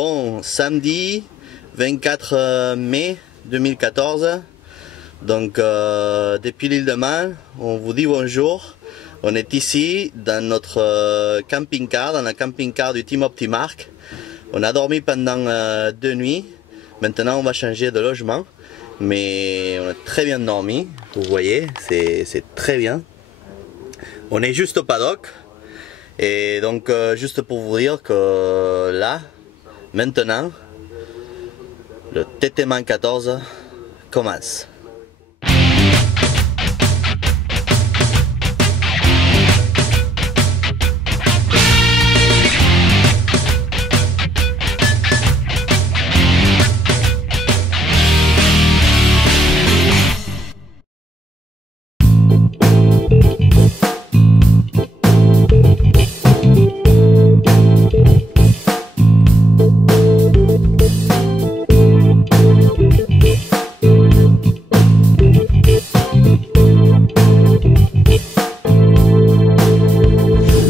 Bon, samedi 24 mai 2014, donc depuis l'île de Man, on vous dit bonjour. On est ici dans notre camping-car, dans la camping-car du Team Optimark. On a dormi pendant 2 nuits. Maintenant, on va changer de logement. Mais on a très bien dormi, vous voyez, c'est très bien. On est juste au paddock. Et donc, juste pour vous dire que là, maintenant, le TT Man 14 commence.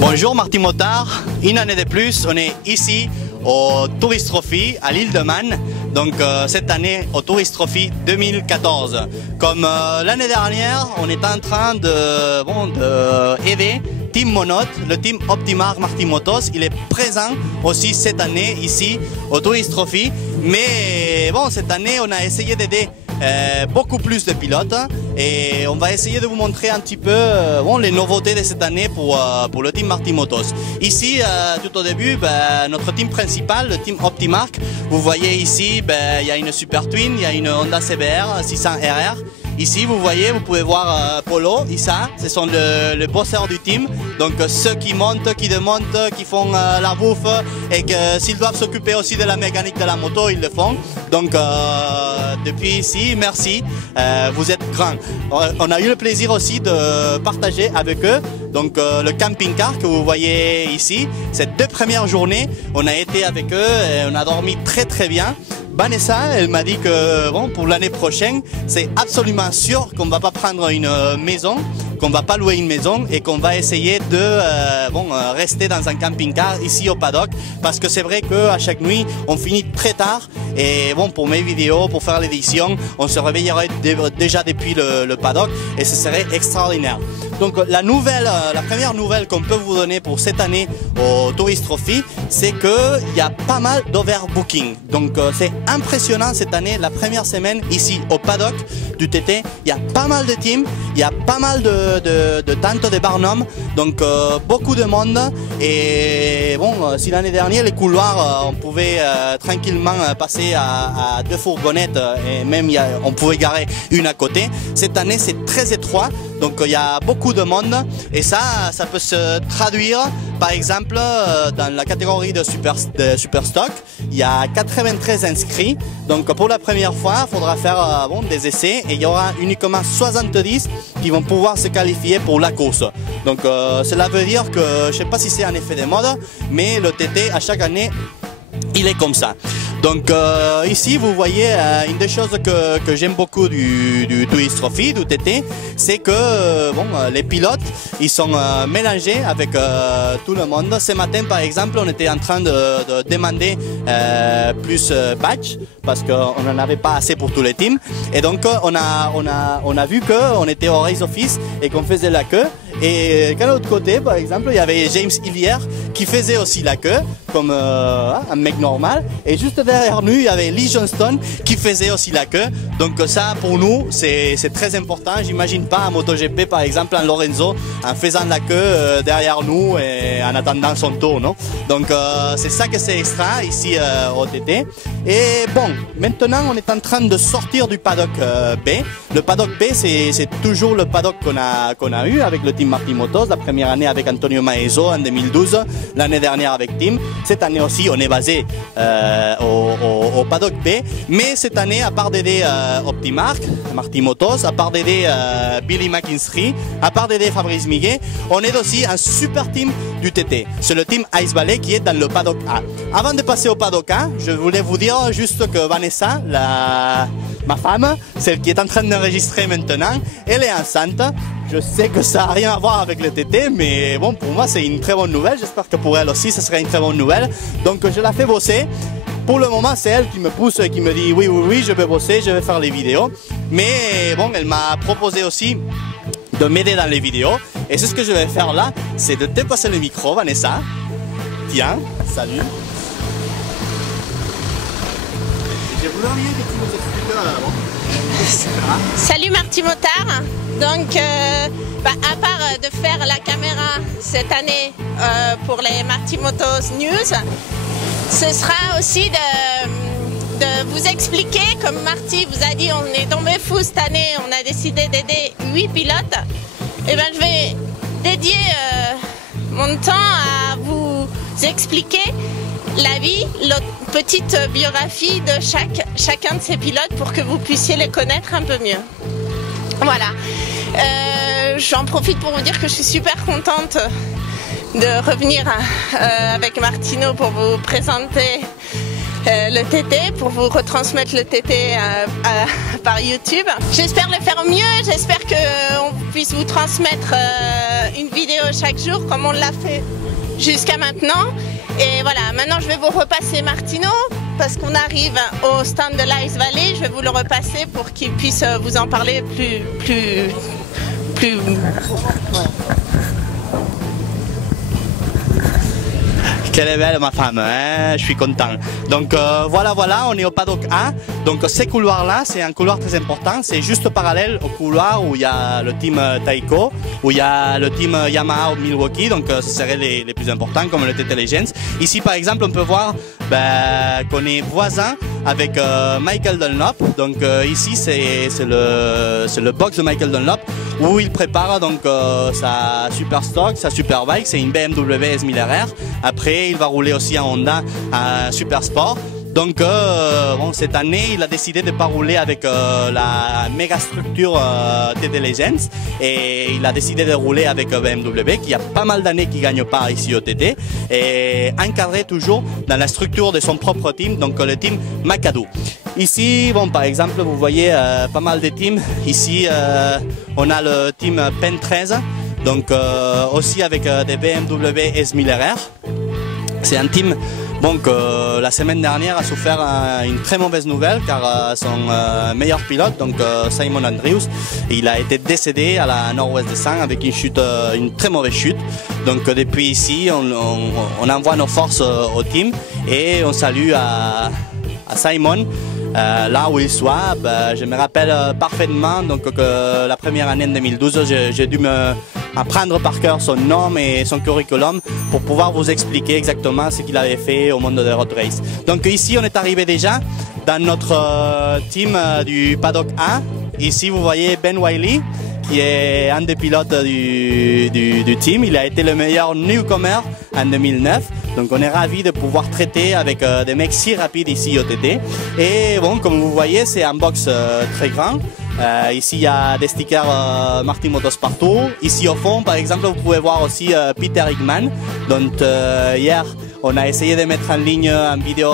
Bonjour Martin Motard, une année de plus, on est ici au Tourist Trophy à l'île de Man, donc cette année au Tourist Trophy 2014. Comme l'année dernière, on est en train de aider Team Monod, le Team Optimark Martin Motos, il est présent aussi cette année ici au Tourist Trophy, mais bon, cette année on a essayé d'aider beaucoup plus de pilotes et on va essayer de vous montrer un petit peu les nouveautés de cette année pour le team Martin Motos. Ici, tout au début, notre team principal, le team Optimark, vous voyez ici, il y a une Super Twin, il y a une Honda CBR 600 RR. Ici, vous voyez, vous pouvez voir Polo, Issa, ce sont les bosseurs du team. Donc ceux qui montent, qui démontent, qui font la bouffe et que s'ils doivent s'occuper aussi de la mécanique de la moto, ils le font. Donc depuis ici, merci, vous êtes grands. On a eu le plaisir aussi de partager avec eux donc le camping-car que vous voyez ici. Ces 2 premières journées, on a été avec eux et on a dormi très très bien. Vanessa, elle m'a dit que bon, pour l'année prochaine, c'est absolument sûr qu'on ne va pas prendre une maison, qu'on ne va pas louer une maison et qu'on va essayer de rester dans un camping-car ici au paddock, parce que c'est vrai qu'à chaque nuit, on finit très tard et bon, pour mes vidéos, pour faire l'édition, on se réveillerait déjà depuis le paddock et ce serait extraordinaire. Donc la première nouvelle qu'on peut vous donner pour cette année au Tourist Trophy, c'est qu'il y a pas mal d'overbooking. Donc c'est impressionnant cette année, la première semaine ici au paddock du TT, il y a pas mal de teams, il y a pas mal de tentes de Barnum, donc beaucoup de monde. Et bon, si l'année dernière les couloirs, on pouvait tranquillement passer à 2 fourgonnettes et même on pouvait garer une à côté, cette année c'est très étroit. Donc il y a beaucoup de monde et ça peut se traduire par exemple dans la catégorie de super stock. Il y a 93 inscrits, donc pour la première fois il faudra faire des essais et il y aura uniquement 70 qui vont pouvoir se qualifier pour la course. Donc cela veut dire que, je ne sais pas si c'est un effet de mode, mais le TT à chaque année il est comme ça. Donc ici vous voyez une des choses que j'aime beaucoup du Tourist Trophy, du TT, c'est que les pilotes ils sont mélangés avec tout le monde. Ce matin par exemple on était en train de demander plus badge parce qu'on n'en avait pas assez pour tous les teams et donc on a vu qu'on était au race office et qu'on faisait la queue. Et qu'à l'autre côté, par exemple, il y avait James Hillier qui faisait aussi la queue, comme un mec normal. Et juste derrière nous, il y avait Lee Johnston qui faisait aussi la queue. Donc ça, pour nous, c'est très important. J'imagine pas un MotoGP, par exemple, en Lorenzo, en faisant la queue derrière nous et en attendant son tour, non? Donc c'est ça que c'est extra ici au TT. Et bon, maintenant, on est en train de sortir du paddock B. Le paddock B, c'est toujours le paddock qu'on a eu avec le team Martin Motos, la première année avec Antonio Maeso en 2012, l'année dernière avec Team. Cette année aussi, on est basé au paddock B, mais cette année, à part d'aider Optimark, Martin Motos, à part d'aider Billy McKinstry, à part d'aider Fabrice Miguet, on aide aussi un super team du TT. C'est le team Ice Valley qui est dans le paddock A. Avant de passer au paddock A, je voulais vous dire juste que Vanessa, ma femme, celle qui est en train d'enregistrer maintenant, elle est enceinte. Je sais que ça n'a rien à voir avec le TT, mais bon, pour moi c'est une très bonne nouvelle. J'espère que pour elle aussi ce serait une très bonne nouvelle. Donc je la fais bosser pour le moment, c'est elle qui me pousse, qui me dit oui, oui, oui, je vais bosser, je vais faire les vidéos. Mais bon, elle m'a proposé aussi de m'aider dans les vidéos. Et c'est ce que je vais faire là, c'est de te passer le micro, Vanessa. Tiens, salut. Je voulais bien que tu nous expliques Salut Marty Motard. Donc, à part de faire la caméra cette année pour les Marty Motos News, ce sera aussi de vous expliquer, comme Marty vous a dit, on est tombé fou cette année, on a décidé d'aider 8 pilotes. Et ben, je vais dédier mon temps à vous expliquer la vie, la petite biographie de chacun de ces pilotes pour que vous puissiez les connaître un peu mieux. Voilà. J'en profite pour vous dire que je suis super contente de revenir avec Martino pour vous présenter le TT, pour vous retransmettre le TT par YouTube. J'espère le faire mieux, j'espère qu'on puisse vous transmettre une vidéo chaque jour comme on l'a fait jusqu'à maintenant. Et voilà, maintenant je vais vous repasser Martino parce qu'on arrive au stand de l'Ice Valley. Je vais vous le repasser pour qu'il puisse vous en parler plus. Quelle est belle ma femme, hein, je suis content. Donc voilà, on est au paddock 1. Donc ces couloirs-là, c'est un couloir très important. C'est juste parallèle au couloir où il y a le team Taiko, où il y a le team Yamaha ou Milwaukee. Donc ce seraient les plus importants comme le TT Legends. Ici par exemple, on peut voir qu'on est voisin avec Michael Dunlop. Donc ici c'est le box de Michael Dunlop où il prépare donc sa super stock, sa super bike. C'est une BMW S1000RR. Après il va rouler aussi en Honda à Super Sport. Donc bon, cette année il a décidé de ne pas rouler avec la méga structure TT Legends et il a décidé de rouler avec BMW qui a pas mal d'années qui ne gagne pas ici au TT et encadré toujours dans la structure de son propre team, donc le team Macado. Ici, bon, par exemple, vous voyez pas mal de teams. Ici, on a le team Pen 13, donc aussi avec des BMW S1000RR. C'est un team bon, que la semaine dernière a souffert une très mauvaise nouvelle car son meilleur pilote, donc Simon Andrews, il a été décédé à la nord-ouest de Sang avec une très mauvaise chute. Donc depuis ici, on envoie nos forces au team et on salue à Simon. Là où il soit, je me rappelle parfaitement donc, que la première année en 2012, j'ai dû apprendre par cœur son nom et son curriculum pour pouvoir vous expliquer exactement ce qu'il avait fait au monde de road race. Donc ici, on est arrivé déjà dans notre team du paddock 1. Ici, vous voyez Ben Wiley, qui est un des pilotes du team. Il a été le meilleur newcomer en 2009. Donc on est ravis de pouvoir traiter avec des mecs si rapides ici au TT. Et bon, comme vous voyez, c'est un box très grand. Ici il y a des stickers Marty Motos partout. Ici au fond par exemple vous pouvez voir aussi Peter Hickman. Donc hier on a essayé de mettre en ligne une vidéo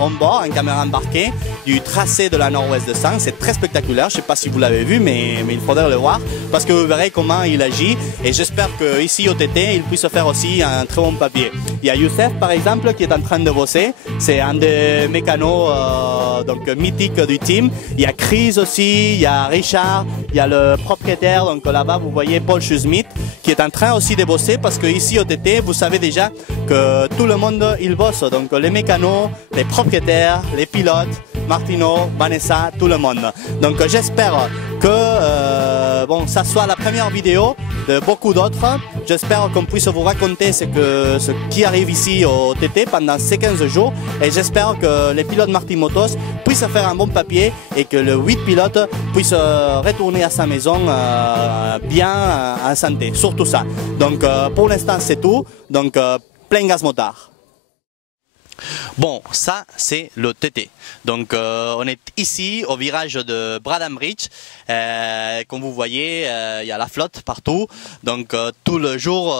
on-board, en caméra embarquée, du tracé de la nord-ouest de Sang. C'est très spectaculaire, je ne sais pas si vous l'avez vu, mais il faudrait le voir parce que vous verrez comment il agit et j'espère qu'ici au TT il puisse faire aussi un très bon papier. Il y a Youssef par exemple qui est en train de bosser, c'est un des mécanos donc mythiques du team. Il y a Chris aussi, il y a Richard, il y a le propriétaire, donc là-bas vous voyez Paul Schusmith qui est en train aussi de bosser parce que ici au TT vous savez déjà que tout le monde il bosse, donc les mécanos, les propriétaires, les pilotes, Martino, Vanessa, tout le monde. Donc j'espère que bon, ça soit la première vidéo de beaucoup d'autres. J'espère qu'on puisse vous raconter ce qui arrive ici au TT pendant ces 15 jours et j'espère que les pilotes Marty Motos puissent faire un bon papier et que le 8 pilotes puisse retourner à sa maison bien en santé, surtout ça. Donc pour l'instant c'est tout, donc plein gaz motard. Bon, ça c'est le TT. Donc on est ici au virage de Bradham Bridge. Comme vous voyez, il y a la flotte partout. Donc tout le jour,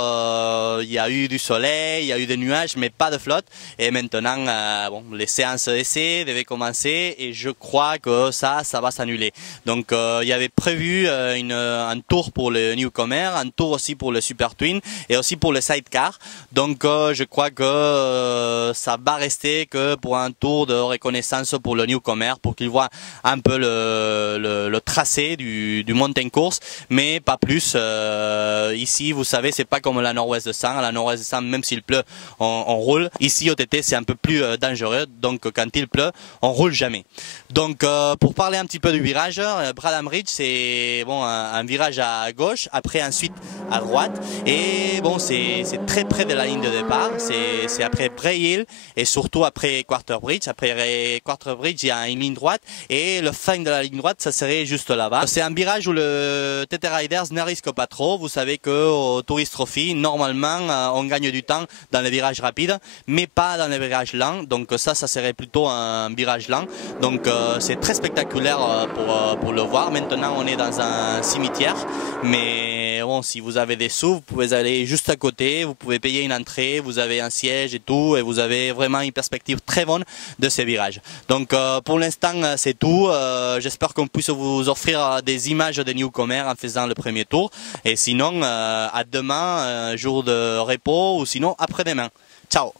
il y a eu du soleil, il y a eu des nuages, mais pas de flotte. Et maintenant, bon, les séances d'essai devaient commencer et je crois que ça va s'annuler. Donc il y avait prévu un tour pour le newcomer, un tour aussi pour le Super Twin et aussi pour le sidecar. Donc je crois que ça va rester disais que pour un tour de reconnaissance pour le newcomer, pour qu'il voit un peu le tracé du mountain course, mais pas plus. Ici, vous savez, c'est pas comme la Nord-Ouest de Sang. À la Nord-Ouest de Sang, même s'il pleut, on roule. Ici, au TT, c'est un peu plus dangereux. Donc, quand il pleut, on roule jamais. Donc, pour parler un petit peu du virage, Bradham Ridge, c'est bon, un virage à gauche, après ensuite à droite. Et bon, c'est très près de la ligne de départ. C'est après Bray Hill et surtout après Quarter Bridge. Après Quarter Bridge, il y a une ligne droite et le fin de la ligne droite, ça serait juste là-bas. C'est un virage où le TT Riders ne risque pas trop. Vous savez qu'au Tourist Trophy, normalement, on gagne du temps dans les virages rapides, mais pas dans les virages lents. Donc ça serait plutôt un virage lent. Donc c'est très spectaculaire pour le voir. Maintenant, on est dans un cimetière, mais bon, si vous avez des sous, vous pouvez aller juste à côté, vous pouvez payer une entrée, vous avez un siège et tout, et vous avez vraiment une perspective très bonne de ces virages. Donc pour l'instant, c'est tout. J'espère qu'on puisse vous offrir des images des newcomers en faisant le premier tour. Et sinon, à demain, jour de repos, ou sinon après-demain. Ciao.